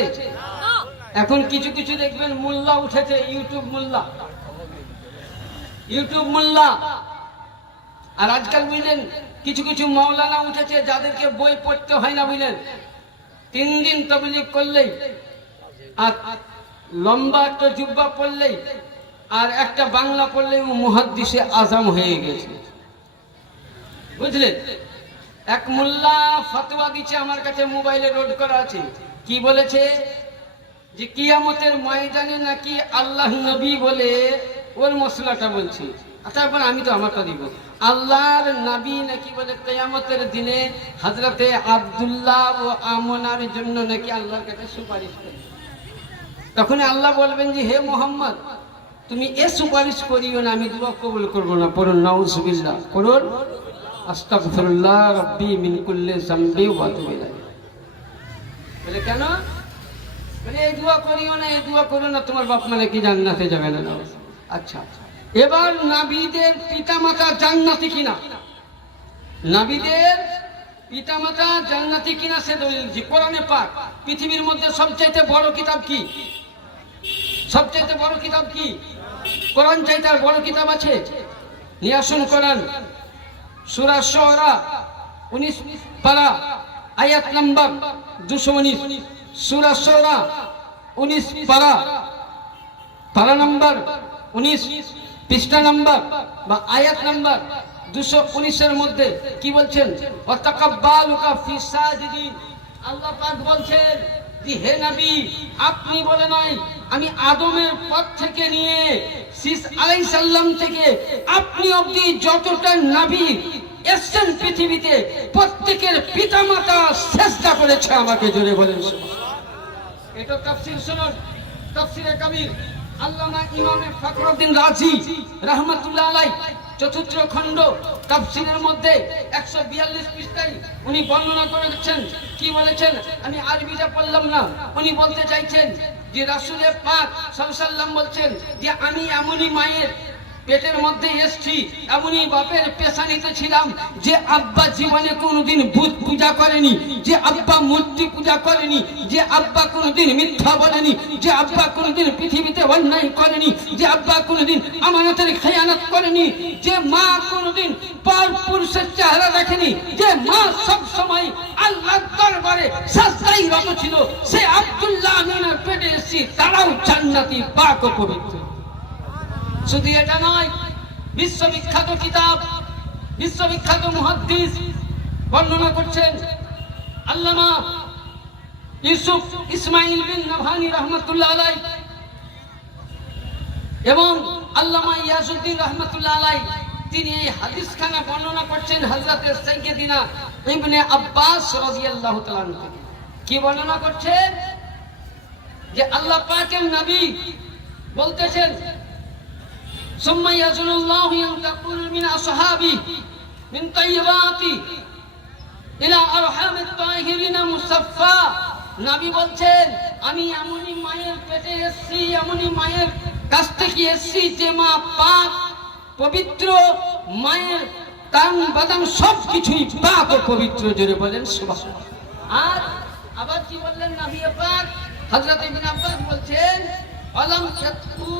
এখন কিছু কিছু দেখবেন মোল্লা উঠেছে, ইউটিউব মোল্লা। আর আজকাল বুঝলেন কিছু কিছু মাওলানা উঠেছে যাদেরকে বই পড়তে হয় না, বুঝলেন? 3 দিন তাবলীগ করলেই আর লম্বা একটা জুব্বা পড়লেই আর একটা বাংলা পড়লেই ও মুহাদ্দিসে আজম হয়ে গেছে, বুঝলেন? এক মোল্লা ফতোয়া দিচ্ছে, আমার কাছে মোবাইলে লোড করা আছে। কি বলেছে? যে কিয়ামতের ময়দানে নাকি আল্লাহ নবী বলে, ওর মশলাটা বলছি। তারপর আমি তো আমারটা দিব। আল্লাহর নবী নাকি বলে কিয়ামতের দিনে হযরতে আব্দুল্লাহ ও আমনার জন্য নাকি আল্লাহর কাছে সুপারিশ করবে। তখন আল্লাহ বলবেন যে হে মুহাম্মদ, তুমি এ সুপারিশ করিও না, আমি দোয়া কবুল করব না। পড়ুন নাউজুবিল্লাহ, পড়ুন আস্তাগফিরুল্লাহ রাব্বি মিন কুল্লি যামবি ওয়া আতুবু ইলাইহি। বলে কেন? বলে এই দোয়া করিও না, এই দোয়া করো না, তোমার বাপ মানে কি জান্নাতে যাবে না। আচ্ছা, এবার নবীদের পিতামাতা জান্নাতি কিনা? নবীদের পিতামাতা জান্নাতি কিনা সে দলিল জি কোরআনে পাক। পৃথিবীর মধ্যে সবচেয়ে বড় কিতাব কি? সবচেয়ে বড় কিতাব কি? কোরআন চাইতে আর বড় কিতাব আছে? নিয়ে আসুন কোরআন, সূরা শুআরা 19 পারা আয়াত নাম্বার 219। সূরা শুআরা 19 পারা নাম্বার 19, পৃষ্ঠা নাম্বার বা আয়াত নাম্বার 219 এর মধ্যে কি বলছেন? ওয়াতাকাব্বালুকা ফি সাজিদিন। আল্লাহ পাক বলছেন যে হে নবী, আপনি বলে নাই, আমি আদমের পর থেকে নিয়ে শীষ আলাইহিস সালাম থেকে আপনি অবধি যতটা নবী এসেছেন পৃথিবীতে, প্রত্যেকের পিতামাতা সিজদা করেছে আমাকে। জোরে বলেন সুবহানাল্লাহ। এটা তাফসীর শুনুন, তাফসীরে কবির আল্লামা ইমামে ফখরুদ্দিন রাজি রাহমাতুল্লাহ আলাইহি 4th খণ্ড তাফসীরের মধ্যে 142 পৃষ্ঠায় উনি বর্ণনা করেছেন। কি বলেছেন? আমি আরবিটা পড়লাম না। উনি বলতে চাইছেন যে রাসূলে পাক সাল্লাল্লাহু আলাইহি ওয়াসাল্লাম বলছেন যে আমি এমনই মায়ের পেটের মধ্যে এসছি, এমনই বাপের পেশানিতে ছিলাম যে আব্বা জীবনে কোনোদিন ভূত পূজা করেনি, যে আব্বা মূর্তি পূজা করেনি, যে আব্বা কোনোদিন মিথ্যা বলেনি, যে আব্বা কোনোদিন পৃথিবীতে অন্যায় করেনি, যে আব্বা কোনোদিন আমানতের খেয়ানত করেনি, যে মা কোনোদিন পর পুরুষের চেহারা দেখেনি, যে মা সব সময় আল্লাহর দরবারে সাজদায় রত ছিল, সে আব্দুল্লাহ আমিনার পেটে এসেছি, তারাও জান্নাতি পাক ও পবিত্র। শুধু এটা নয়, বিশ্ববিখ্যাত কিতাব, বিশ্ববিখ্যাত মুহাদ্দিস বর্ণনা করছেন আল্লামা ইউসুফ ইসমাইল বিন নাভানি রাহমাতুল্লাহ আলাইহি এবং আল্লামা ইয়াজউদ্দিন রাহমাতুল্লাহ আলাইহি। তিনি এই হাদিসখানা বর্ণনা করছেন হযরতে সাইয়্যিদিনা ইবনে আব্বাস রাদিয়াল্লাহু তাআলা থেকে। কি বর্ণনা করছেন? যে আল্লাহ পাকের নবী বলতেছেন সুম্মা ইয়াজুলুল্লাহু ইয়ানতাকুল মিন আসহাবি মিন তাইয়্যিবাতি ইলা আরহামিত তাহিরিনা মুসাফফা। নবী বলছেন আমি এমনই মায়ের পেটে এসেছি, এমনই মায়ের কাছ থেকে এসেছি যে মা পাক পবিত্র, মায়ের তান বাদান সব কিছুই পাক ও পবিত্র। জোরে বলেন সুবহানাল্লাহ। আর আবার কি বললেন নবী পাক? হযরত ইবনে আব্বাস বলছেন আলাম তাতু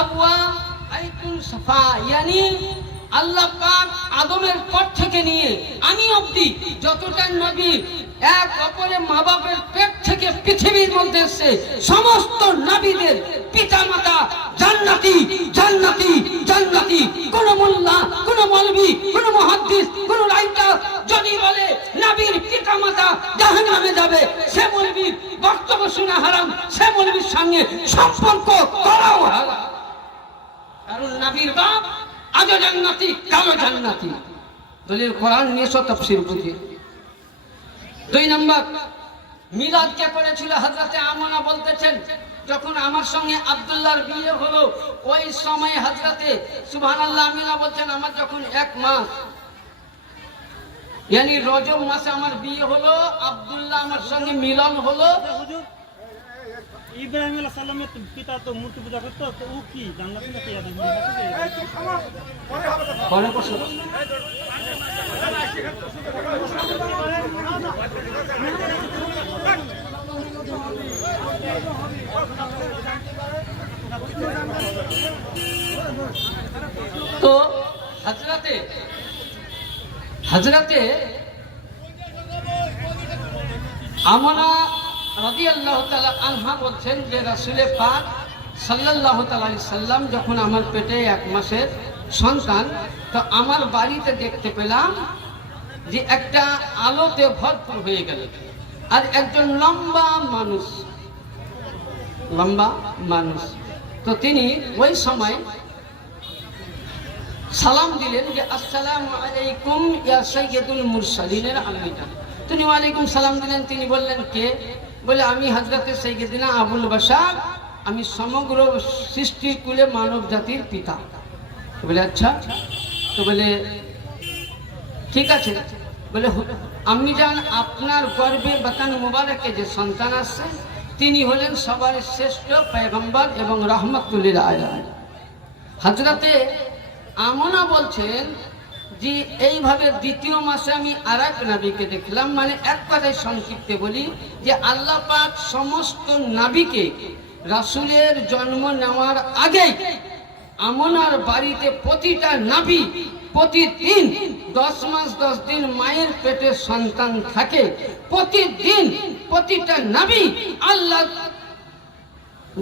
আবওয়া আইতুন সাফা, yani আল্লাহ পাক আদমের পর থেকে নিয়ে আমি অবধি যতটা নবী এক অপরের মা বাপের পেট থেকে পৃথিবীর মধ্যে এসে সমস্ত নবীদের পিতামাতা জান্নাতি জান্নাতি জান্নাতি। কোন মোল্লা, কোন মৌলভী, কোন মুহাদ্দিস, কোন রাইটার যদি বলে নবীর পিতামাতা যাবে সে মৌলবীর বক্তব্য শোনা হারাম, সে মৌলবীর সঙ্গে সম্পর্ক করাও হারাম। কারণ নবীর বাপ আজও জান্নাতি, কালো জান্নাতি। দলিল কোরআন নিয়ে তাফসীর বুঝে। 2 নম্বর, মিলাদ কে করেছিল? হযরতে আমিনা বলতেছেন, যখন আমার সঙ্গে আব্দুল্লাহর বিয়ে হলো ওই সময় হযরতে সুবহানাল্লাহ আমিনা বলছেন আমার যখন 1 মাস यानी রজব মাসে আমার বিয়ে হলো, আব্দুল্লাহ আমার সঙ্গে মিলন হলো। ইব্রাহিম আলাইহিস সালামের পিতা তো মূর্তি পূজা করতো, তো ও কি জান্নাতে নাকি আদম? পরে বসো। তো হযরতে আমিনা রাদিয়াল্লাহু তাআলা আনহা বলছেন যে রাসূল পাক সাল্লাল্লাহু তাআলা আলাইহি সাল্লাম যখন আমার পেটে 1 মাসের সন্তান, তো আমার বাড়িতে দেখতে পেলাম যে একটা আলোতে ভরপুর হয়ে গেল, আর একজন লম্বা মানুষ। তো তিনি ওই সময় সালাম দিলেন যে আসসালামু আলাইকুম ইয়া সাইয়্যিদুল মুরসালিনের আমিনা। তিনি ওয়ালাইকুম সালাম দিলেন। তিনি বললেন কে? বলে আমি হযরতে সাইয়্যিদিনা আবুল বাশার, আমি সমগ্র সৃষ্টির কুলে মানব জাতির পিতা। বলে আচ্ছা। তো বলে ঠিক আছে। বলে আমি জান আপনার গর্ভে বাতান মুবারকে যে সন্তান আসছে তিনি হলেন সবার শ্রেষ্ঠ পয়গম্বর এবং রাহমাতুল লিল আলামিন। হযরতে আমিনা বলছেন যে এইভাবে 2য় মাসে আমি আরেক নবীকে দেখলাম। মানে এক কথায় সংক্ষিপ্তে বলি যে আল্লাহ পাক সমস্ত নবীকে রাসূলের জন্ম নেওয়ার আগে আমিনার বাড়িতে প্রতিটা নবী প্রতিদিন 10 মাস 10 দিন মায়ের পেটে সন্তান থাকে। প্রতিদিন প্রতিটা নবী আল্লাহ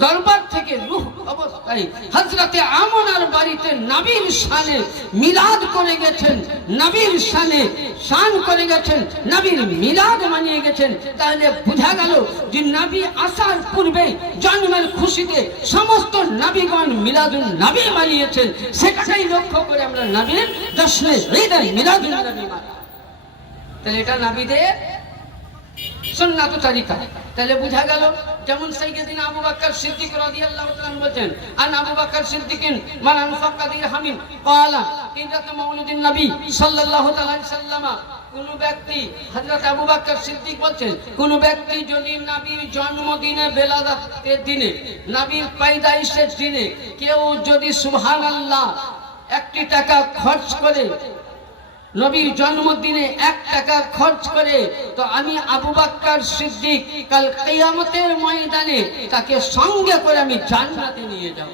দরবার থেকে রূহ অবস্থায় হযরতে আমিনার বাড়িতে নবীর শানে মিলাদ করে গেছেন, নবীর শানে শান করে গেছেন, নবীর মিলাদ মানিয়ে গেছেন। তাহলে বোঝা গেল যে নবী আসার পূর্বে জন্মের খুশিতে সমস্ত নবীগণ মিলাদুন নবী মানিয়েছেন। সেটাকেই লক্ষ্য করে আমরা নবীর জশ্নে ঈদ মিলাদুন নবী মানি। তাহলে এটা নবীদের সুন্নাত তরিকা। তাহলে বোঝা গেল যেমন সাইয়্যিদিনা আবু বকর সিদ্দিক রাদিয়াল্লাহু তাআলা বলেন আন আবু বকর সিদ্দিকিন মান আনফাকা দিরহামিন ক্বালা কিরাত মাউলিদিন নবী সাল্লাল্লাহু তাআলা আলাইহি সাল্লাম। কোন ব্যক্তি, হযরত আবু বকর সিদ্দিক বলেন, কোন ব্যক্তি যদি নবীর জন্মদিনে বেলাদাতের দিনে, নবীর পয়দাইশের দিনে কেউ যদি সুবহানাল্লাহ 1 টাকা খরচ করে, নবীর জন্মদিনে 1 টাকা খরচ করে, তো আমি আবু বকর সিদ্দিক কাল কিয়ামতের ময়দানে তাকে সঙ্গে করে আমি জান্নাতে নিয়ে যাব।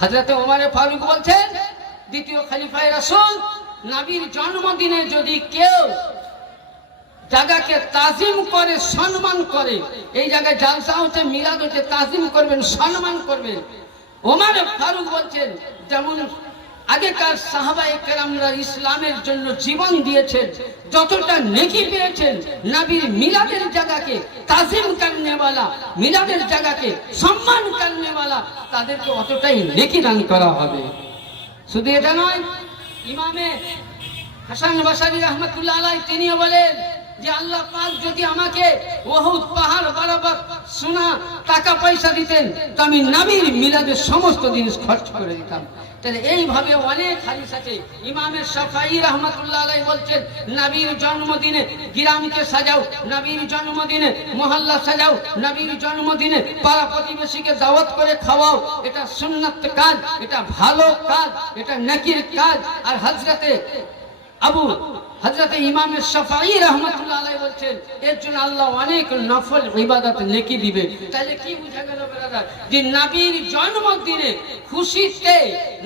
হযরতে ওমর ফারুক বলছেন, 2য় খলিফায়ে রাসূল, নবীর জন্মদিনে যদি কেউ জায়গাকে তাজিম করে, সম্মান করে, এই জায়গায় জালসা হচ্ছে, মিলাদ হচ্ছে, তাজিম করবেন, সম্মান করবেন। ওমর ফারুক বলছেন যেমন আগেকার সাহাবায়ে কেরামরা ইসলামের জন্য জীবন দিয়েছেন, যতটা নেকি পেয়েছেন নবীর মিলাদের জায়গাকে তাজিম করনেওয়ালা, মিলাদের জায়গাকে সম্মান করনেওয়ালা, তাদেরকে অতটাই নেকি দান করা হবে। শুধু এটা নয়, ইমামে হাসান বসরি রাহমাতুল্লাহ আলাইহি তিনিও বলেন যে আল্লাহ পাক যদি আমাকে উহুদ পাহাড় বরাবর সোনা টাকা পয়সা দিতেন তো আমি নবীর মিলাদের সমস্ত জিনিস খরচ করে দিতাম। তাহলে এইভাবে অনেক হাদিস আছে। ইমামে শাফাঈ রাহমাতুল্লাহ আলাইহি বলছেন, নবীর জন্মদিনে গ্রামকে সাজাও, নবীর জন্মদিনে মহল্লা সাজাও, নবীর জন্মদিনে পাড়া প্রতিবেশীকে দাওয়াত করে খাওয়াও। এটা সুন্নাত কাজ, এটা ভালো কাজ, এটা নেকির কাজ। আর হযরতে ইমামে শাফাঈ রাহমাতুল্লাহ আলাইহি বলছেন এর জন্য আল্লাহ অনেক নফল ইবাদত নেকি দিবে। তাহলে কি বুঝা গেল ব্রাদার, যে নবীর জন্মদিনে খুশিতে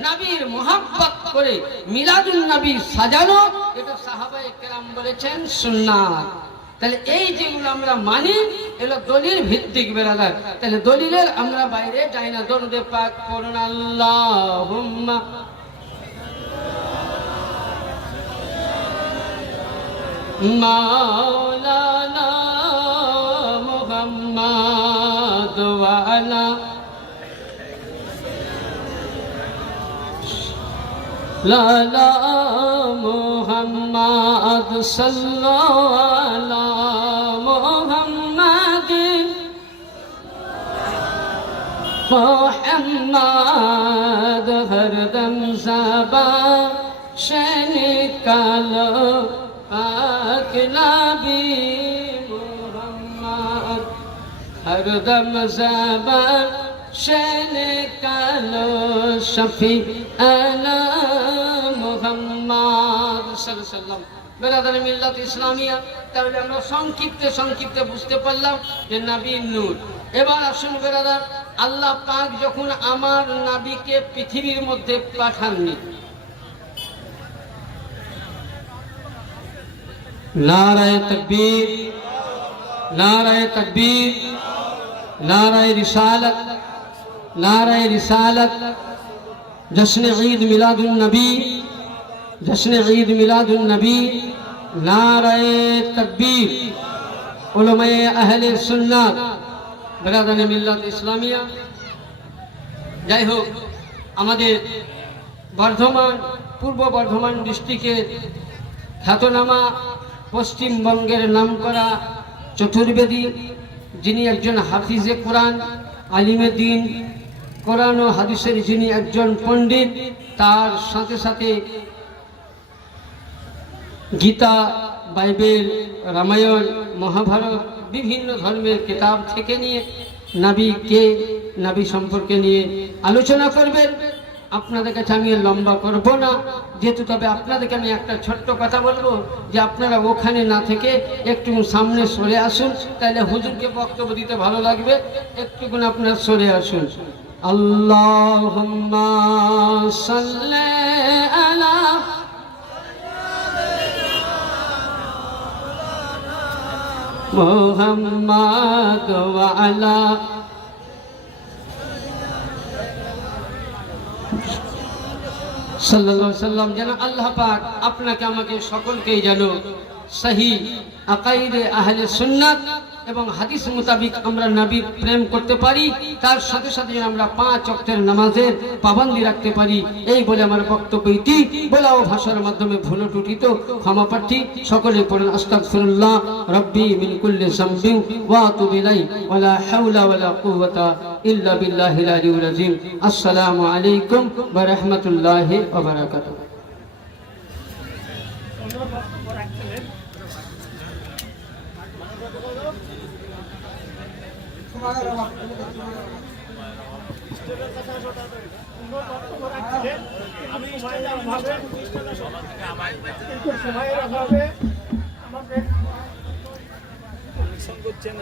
নবীর মোহাব্বত করে মিলাদুন নবী সাজানো, এটা সাহাবায়ে কেরাম বলেছেন সুন্নাত। তাহলে এই যেগুলো আমরা মানি এগুলো দলিল ভিত্তিক ব্রাদার। তাহলে দলিলের আমরা বাইরে যাই না। দরুদে পাক পড়ুন, আল্লাহুম্মা মাওলানা লালা মুহাম্মদ সাল্লাল্লাহু মুহাম্মাদিন মোহাম্মদ হরদম ज़बान से निकालो पाक नबी मोहम्मद हरदम ज़बान से निकालो शफी अना मोहम्मद सल्लल्लाहु अलैहि वसल्लम। বেরাদার মিল্লাত ইসলামিয়া, তাহলে আমরা সংক্ষিপ্তে বুঝতে পারলাম যে নবী নূর। এবার আসুন বেরাদার, আল্লাহ পাক যখন আমার নবীকে পৃথিবীর মধ্যে পাঠাননি, নারায়ে তাকবীর, নারায়ে তাকবীর, নারায়ে রিসালাত, নারায়ে রিসালাত, জশ্ন ঈদ মিলাদুন নবী, জশ্ন ঈদ মিলাদুন নবী, নারায়ে তাকবীর। উলামায়ে আহলে সুন্নাত, বেরাদার মিল্লাত ইসলামিয়া। যাই হোক, আমাদের বর্ধমান, পূর্ব বর্ধমান ডিস্ট্রিক্টের খ্যাতনামা পশ্চিমবঙ্গের নামকরা চতুর্বেদী, যিনি একজন হাফিজে কোরআন, আলিমে দ্বীন, কোরআন ও হাদিসের যিনি একজন পণ্ডিত, তার সাথে সাথে গীতা, বাইবেল, রামায়ণ, মহাভারত, বিভিন্ন ধর্মের কিতাব থেকে নিয়ে নবী সম্পর্কে নিয়ে আলোচনা করবেন। আপনাদের কাছে আমি লম্বা করব না যেহেতু, তবে আপনাদেরকে আমি একটা ছোট্ট কথা বলবো যে আপনারা ওখানে না থেকে একটু সামনে সরে আসুন, তাহলে হুজুরকে বক্তব্য দিতে ভালো লাগবে। একটুকুন আপনারা সরে আসুন। আল্লাহুম্মা সাল্লি আলা মুহাম্মাদ ওয়া আলা সাল্লাল্লাহু আলাইহি সাল্লাম। যেন আল্লাহ পাক আপনাকে আমাকে সকলকেই যেন সহি আকাইদে আহলে সুন্নাত এবং হাদিস মোতাবিক আমরা নবীর প্রেম করতে পারি, তার সাথে সাথে যেন আমরা 5 ওয়াক্তের নামাজের পাবন্দি রাখতে পারি। এই বলে আমার বক্তব্য ইতি। বলা ও ভাষার মাধ্যমে ভুল ত্রুটিত ক্ষমা প্রার্থী। সকলে পড়েন আস্তাগফিরুল্লাহ রাব্বি মিন কুল্লি যামবিন ওয়া আতুবু ইলাইহি ওয়া লা হাওলা ওয়া লা কুওয়াতা ইল্লা বিল্লাহিল আলিয়্যিল আযীম। আসসালামু আলাইকুম ওয়া রাহমাতুল্লাহি ওয়া বারাকাতুহু। আমি সময়ের অভাবে আমাকে করছেন।